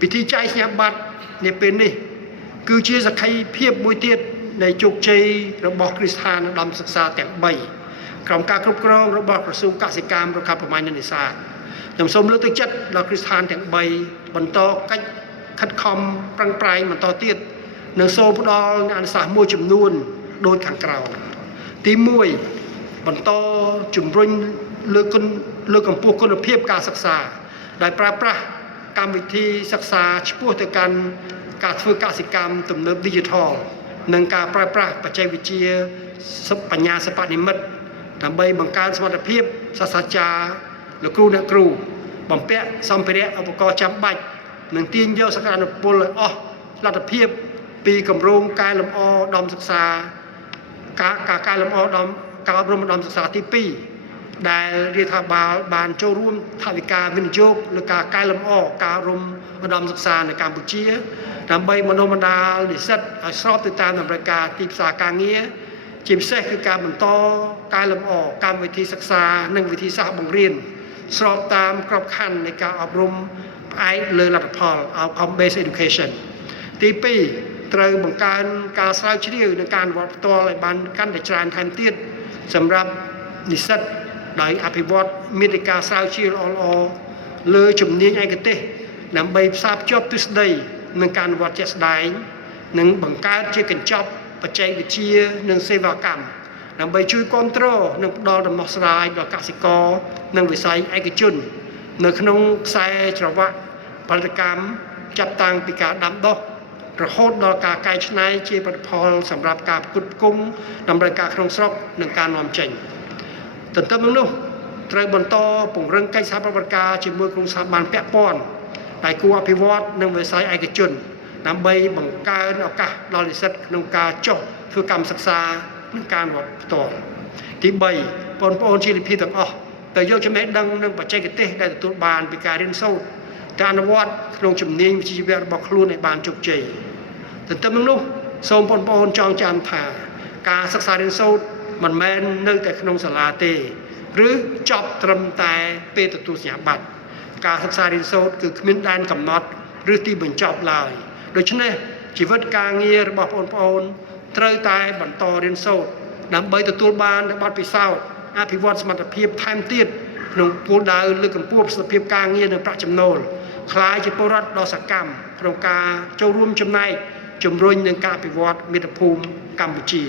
ពិធីចែកសញ្ញាបត្រនាពេលនេះគឺជាសក្ខីភាពមួយទៀតនៃជោគជ័យរបស់គ្រឹះស្ថានឧត្តមសិក្សាទាំង3ក្រោមការគ្រប់គ្រងរបស់ក្រសួងកសិកម្មរុក្ខាប្រមាញ់និងនេសាទខ្ញុំសូមលើកទឹកចិត្តដល់គ្រឹះស្ថានទាំង3បន្តកិច្ចខិតខំប្រឹងប្រែងបន្តទៀតនិងសូមផ្ដល់អនុសាសន៍មួយចំនួនដូចខាងក្រោមទី1បន្តជំរុញលើកកម្ពស់គុណភាពការសិក្សាដោយប្រើប្រាស់កម្មវិធីសិក្សាឆ្ពោះទៅកាន់ការធ្វើកសិកម្មទំនើប Digital និងការប្រើប្រាស់បច្ចេកវិទ្យាបញ្ញាសិប្បនិម្មិតដើម្បីបង្កើនសមត្ថភាពសាស្ត្រាចារ្យលោកគ្រូអ្នកគ្រូបំពាក់សម្ភារៈឧបករណ៍ចាំបាច់និងទាញយកសក្តានុពលឲ្យអស់លទ្ធភាពពីគម្រោងកែលម្អដំសិក្សាការកែលម្អដំការអប់រំដំសិក្សាទី2ដែលរដ្ឋាភិបាលបានចូលរួមថវិកាវិនិយោគលើការកែលម្អការអប់រំឧត្តមសិក្សានៅកម្ពុជាដើម្បីបណ្ដុះបណ្ដាលនិស្សិតឲ្យស្របទៅតាមតម្រូវការទីផ្សារការងារជាពិសេសគឺការបន្តកែលម្អកម្មវិធីសិក្សានិងវិធីសាស្ត្របង្រៀនស្របតាមក្របខ័ណ្ឌនៃការអប់រំផ្អែកលើលទ្ធផល outcome based education ទី2ត្រូវបង្កើនការស្រាវជ្រាវនិងការអនុវត្តផ្ទាល់ឲ្យបានកាន់តែច្រើនថែមទៀតសម្រាប់និស្សិតដោយអភិវឌ្ឍមាតិកាស្រាវជ្រាវល្អៗលើជំនាញឯកទេសដើម្បីផ្សារភ្ជាប់ទ្រឹស្ដីនិងការអនុវត្តជាក់ស្ដែងនិងបង្កើតជាកញ្ចប់បច្ចេកវិទ្យានិងសេវាកម្មដើម្បីជួយគ្រប់គ្រងនិងផ្ដល់ដំណោះស្រាយដល់កសិករនិងវិស័យឯកជននៅក្នុងខ្សែច្រវាក់ផលិតកម្មចាប់តាំងពីការដាំដុះរហូតដល់ការកែច្នៃជាផលិតផលសម្រាប់ការផ្គត់ផ្គង់តម្រូវការក្នុងស្រុកនិងការនាំចេញទន្ទឹមនឹងនោះត្រូវបន្តពង្រឹងកិច្ចសហប្រតិបត្តិការជាមួយក្រុមស្ថាប័នពាក់ព័ន្ធដៃគូអភិវឌ្ឍនិងវិស័យឯកជនដើម្បីបង្កើនឱកាសដល់និស្សិតក្នុងការចុះធ្វើកម្មសិក្សានិងការអនុវត្តផ្ទាល់ទី3បងប្អូនជានិភ័យទាំងអស់ទៅយកចំណេះដឹងនិងបច្ចេកទេសដែលទទួលបានពីការរៀនសូត្រទៅអនុវត្តក្នុងជំនាញវិជ្ជាជីវៈរបស់ខ្លួនឲ្យបានជោគជ័យទន្ទឹមនឹងនោះសូមបងប្អូនចងចាំថាការសិក្សារៀនសូត្រមិនមែននៅតែក្នុងសាលាទេឬចប់ត្រឹមតែពេលទទួលសញ្ញាបត្រការសិក្សារៀនសូត្រគឺគ្មានដែនកំណត់ឬទីបញ្ចប់ឡើយដូច្នេះជីវិតការងាររបស់បងប្អូនត្រូវតែបន្តរៀនសូត្រដើម្បីទទួលបាននូវបទពិសោធន៍អភិវឌ្ឍសមត្ថភាពថែមទៀតក្នុងគោលដៅលើកកម្ពស់ប្រសិទ្ធភាពការងារនិងប្រាក់ចំណូលក្លាយជាពលរដ្ឋដ៏សកម្មក្នុងការចូលរួមចំណែកជំរុញនឹងការអភិវឌ្ឍមាតុភូមិកម្ពុជា